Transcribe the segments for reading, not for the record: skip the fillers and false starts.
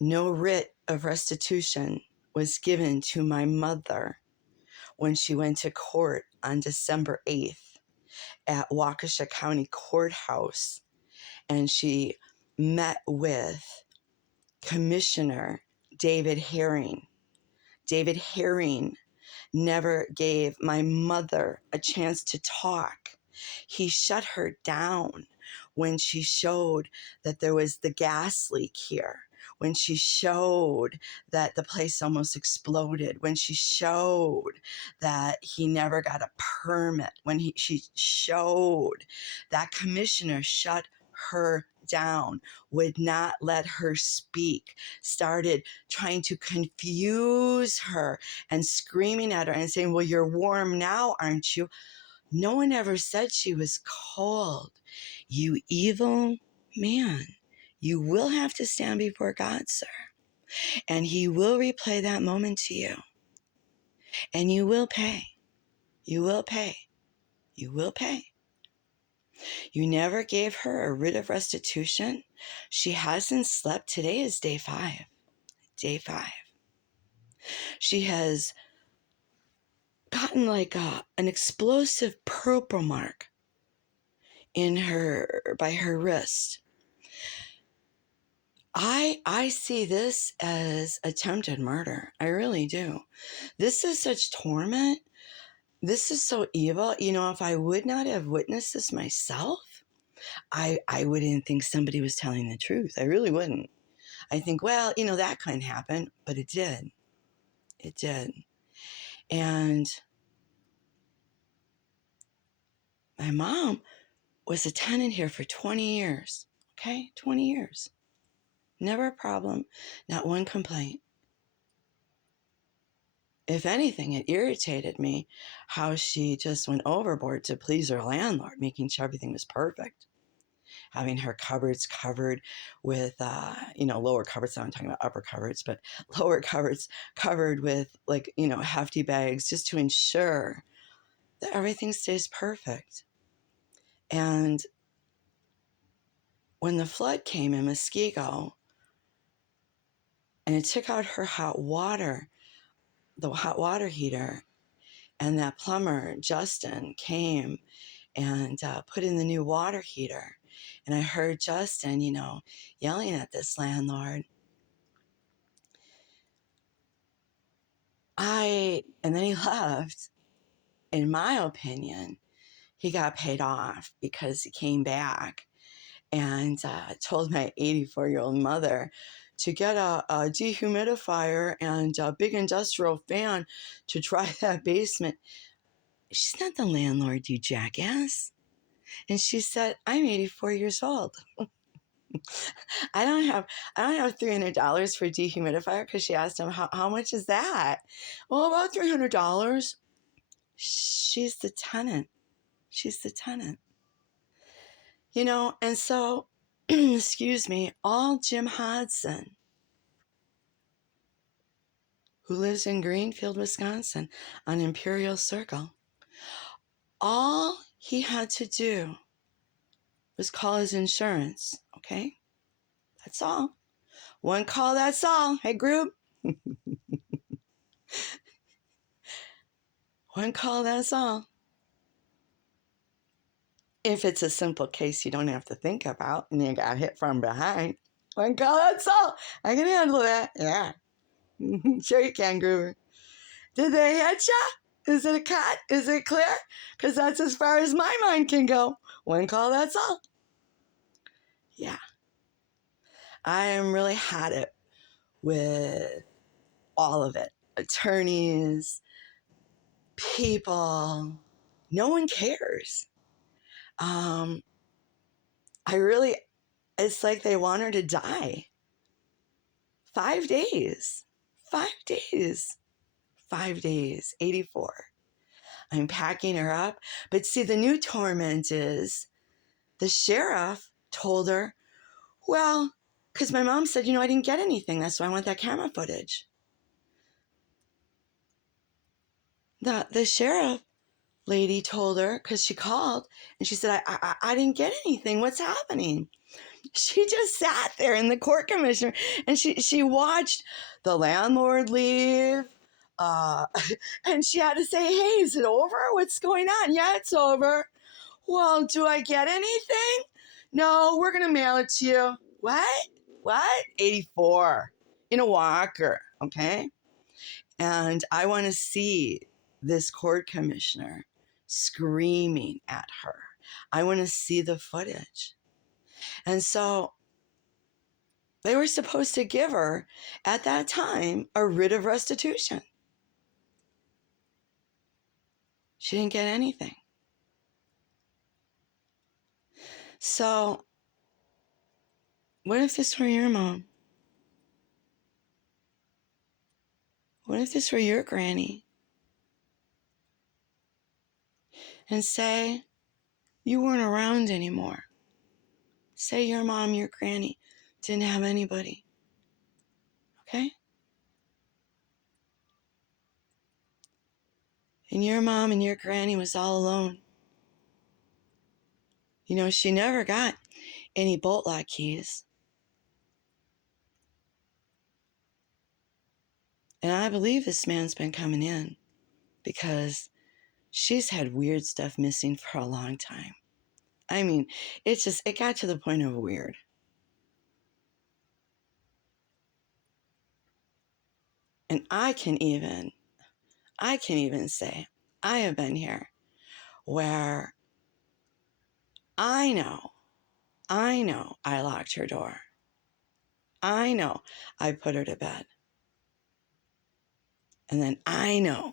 No writ of restitution was given to my mother when she went to court on December 8th at Waukesha County Courthouse, and she met with Commissioner David Herring. David Herring never gave my mother a chance to talk. He shut her down when she showed that there was the gas leak here, when she showed that the place almost exploded, when she showed that he never got a permit, when she showed that commissioner shut her down, would not let her speak, started trying to confuse her and screaming at her and saying, well, you're warm now, aren't you? No one ever said she was cold. You evil man. You will have to stand before God, sir. And he will replay that moment to you. And you will pay. You will pay. You will pay. You never gave her a writ of restitution. She hasn't slept. Today is day 5. Day 5. She has gotten like an explosive purple mark by her wrist. I see this as attempted murder. I really do. This is such torment. This is so evil. You know, if I would not have witnessed this myself, I wouldn't think somebody was telling the truth. I really wouldn't. I think, well, you know, that couldn't happen, but it did. It did. And my mom was a tenant here for 20 years. Okay? 20 years. Never a problem. Not one complaint. If anything, it irritated me how she just went overboard to please her landlord, making sure everything was perfect. Having her cupboards covered with, lower cupboards. I'm talking about upper cupboards, but lower cupboards covered with, hefty bags just to ensure that everything stays perfect. And when the flood came in Muskego and it took out her hot water, the hot water heater, and that plumber, Justin, came and put in the new water heater. And I heard Justin, yelling at this landlord. And then he left. In my opinion, he got paid off because he came back and told my 84-year-old mother to get a dehumidifier and a big industrial fan to dry that basement. She's not the landlord, you jackass. And she said, I'm 84 years old. I don't have $300 for a dehumidifier, because she asked him, how much is that? Well, about $300. She's the tenant. And so, excuse me, all Jim Hodson, who lives in Greenfield, Wisconsin, on Imperial Circle, all he had to do was call his insurance, okay? That's all. One call, that's all. Hey, group. One call, that's all. If it's a simple case you don't have to think about and you got hit from behind, one call, that's all. I can handle that. Yeah. Sure you can, Groover. Did they hit ya? Is it a cut? Is it clear? Because that's as far as my mind can go. One call, that's all. Yeah. I am really had it with all of it. Attorneys, people. No one cares. It's like they want her to die. 5 days. 5 days. 5 days. 84. I'm packing her up. But see, the new torment is the sheriff told her, well, because my mom said, I didn't get anything. That's why I want that camera footage. The sheriff lady told her, because she called, and she said, I didn't get anything. What's happening? She just sat there in the court commissioner and she watched the landlord leave. And she had to say, hey, is it over? What's going on? Yeah, it's over. Well, do I get anything? No, we're going to mail it to you. What? 84 in a walker, okay? And I want to see this court commissioner screaming at her. I want to see the footage. And so they were supposed to give her, at that time, a writ of restitution. She didn't get anything. So, what if this were your mom? What if this were your granny? And say you weren't around anymore. Say your mom, your granny, didn't have anybody. Okay? And your mom and your granny was all alone. You know, she never got any bolt lock keys. And I believe this man's been coming in because she's had weird stuff missing for a long time. I mean, it got to the point of weird. And I can even say, I have been here where I know I locked her door. I know I put her to bed. And then I know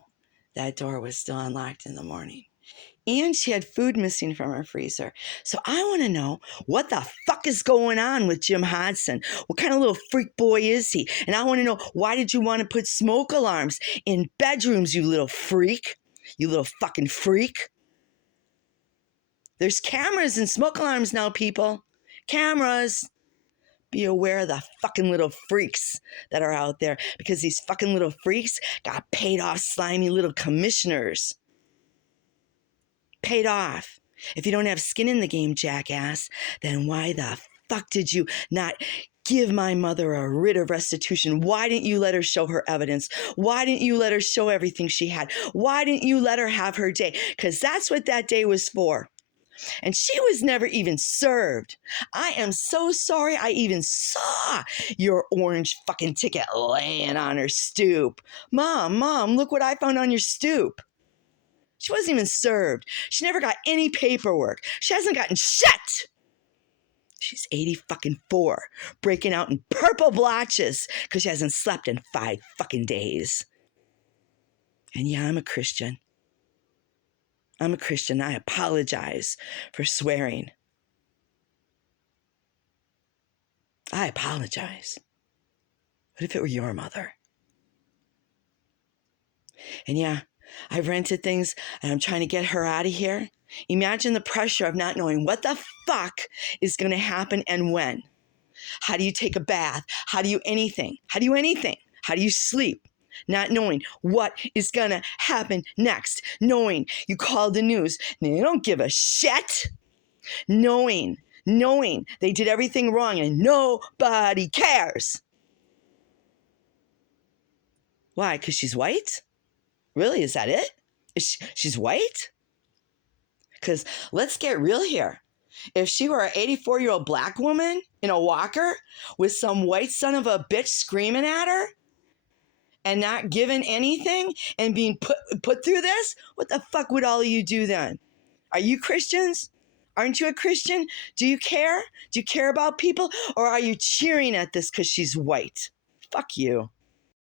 that door was still unlocked in the morning. And she had food missing from her freezer. So I want to know what the fuck is going on with Jim Hodson. What kind of little freak boy is he? And I want to know, why did you want to put smoke alarms in bedrooms, you little freak? You little fucking freak. There's cameras and smoke alarms now, people. Cameras. Be aware of the fucking little freaks that are out there, because these fucking little freaks got paid off slimy little commissioners. Paid off. If you don't have skin in the game, jackass, then why the fuck did you not give my mother a writ of restitution? Why didn't you let her show her evidence? Why didn't you let her show everything she had? Why didn't you let her have her day? Because that's what that day was for. And she was never even served. I am so sorry I even saw your orange fucking ticket laying on her stoop. Mom, look what I found on your stoop. She wasn't even served. She never got any paperwork. She hasn't gotten shit. She's 84, breaking out in purple blotches because she hasn't slept in 5 fucking days. And yeah, I'm a Christian. I apologize for swearing. I apologize. What if it were your mother? And yeah, I've rented things and I'm trying to get her out of here. Imagine the pressure of not knowing what the fuck is going to happen and when. How do you take a bath? How do you anything? How do you sleep? Not knowing what is going to happen next. Knowing you call the news and they don't give a shit. Knowing they did everything wrong and nobody cares. Why? Because she's white? Really? Is that it? She's white? Because let's get real here. If she were an 84-year-old black woman in a walker with some white son of a bitch screaming at her and not given anything and being put through this, what the fuck would all of you do then? Are you Christians? Aren't you a Christian? Do you care? Do you care about people? Or are you cheering at this because she's white? Fuck you.